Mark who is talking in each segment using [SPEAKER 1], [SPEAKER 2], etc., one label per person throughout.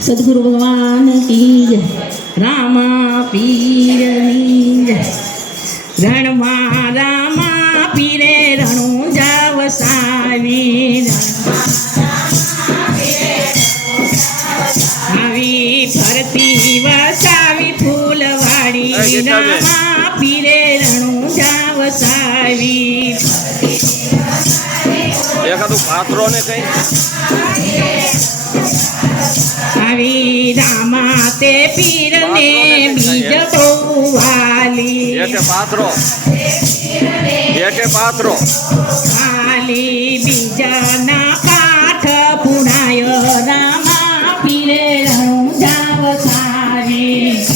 [SPEAKER 1] સદગુરુ ભગવાન કી જય. રામા પીરની જય. રણમાં રામા પીરે રણું જાવ સાવી આવી ફરતી વસાવી ફૂલવાડી. રામા પીરે રણું જાવ સાવી
[SPEAKER 2] ને કઈ?
[SPEAKER 1] આવી રામા તે પીરને બીજ બહુવાલી
[SPEAKER 2] એટલે પાત્રો એટલે પાત્રો
[SPEAKER 1] વાલી બીજાના પાઠ પુણાય રામા પીરે રણું જાવ સારી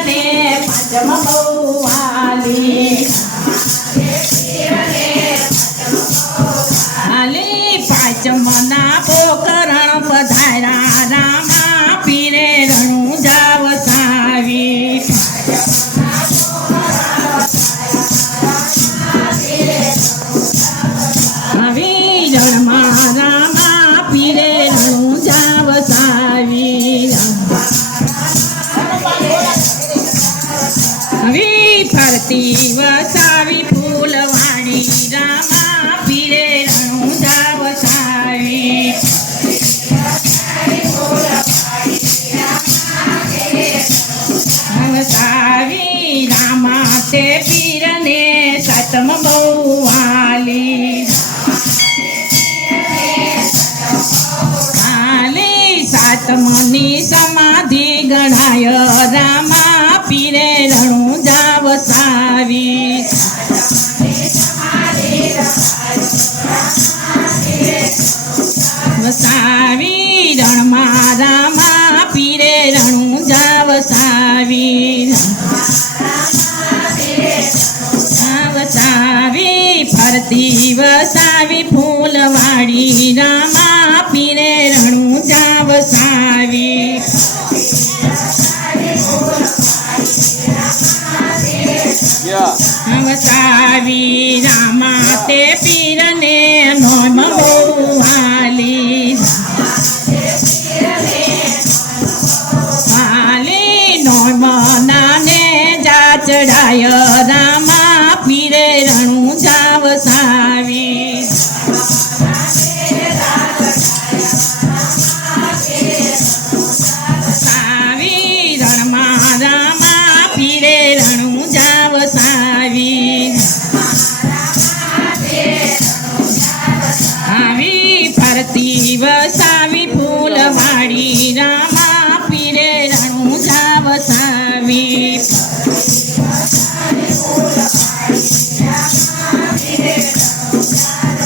[SPEAKER 1] પીરને પાંચમ બહુ વાલી તે પીરને સતમ બહુ વસાવી ફૂલવાડી રામા પીરે રણું જાવ સાવી વસાવી રામા તે ફરતી ફૂલ વાળી રામા પીરે રણું જાવ સાવી.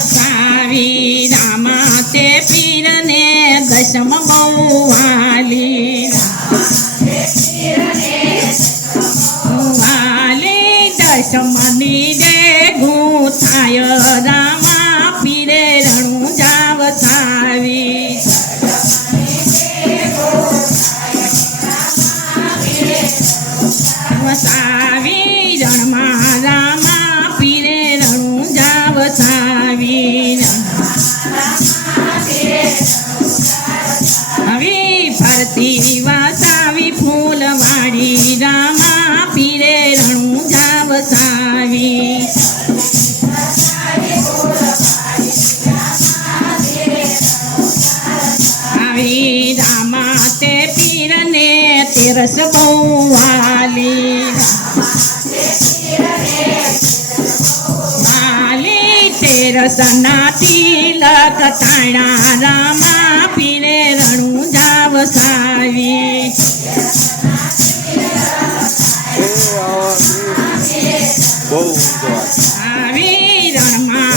[SPEAKER 1] સાવી, રામા તે પીરને દશમ બહુ વાલી વાલી દશમની રે ગુથાય રામા રસ પૌવાલી માલી તે રસ ના તિલક તાણા રામા પીરે રણુ જાવ સાવી આવી રણમાં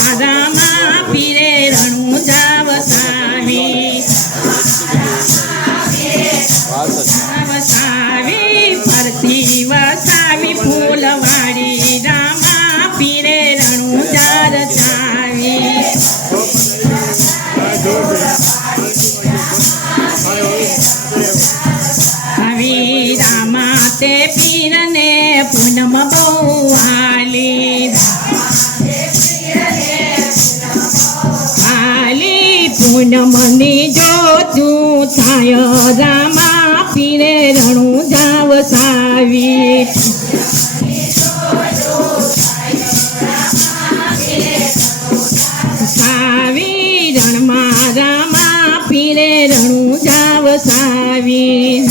[SPEAKER 1] બહુ વાલી વાલી પૂનમની જોતું થાય રામા પીરે રણું જાવ સાવી. સાવી રણમાં રામા પીરે રણું જાવ સાવી.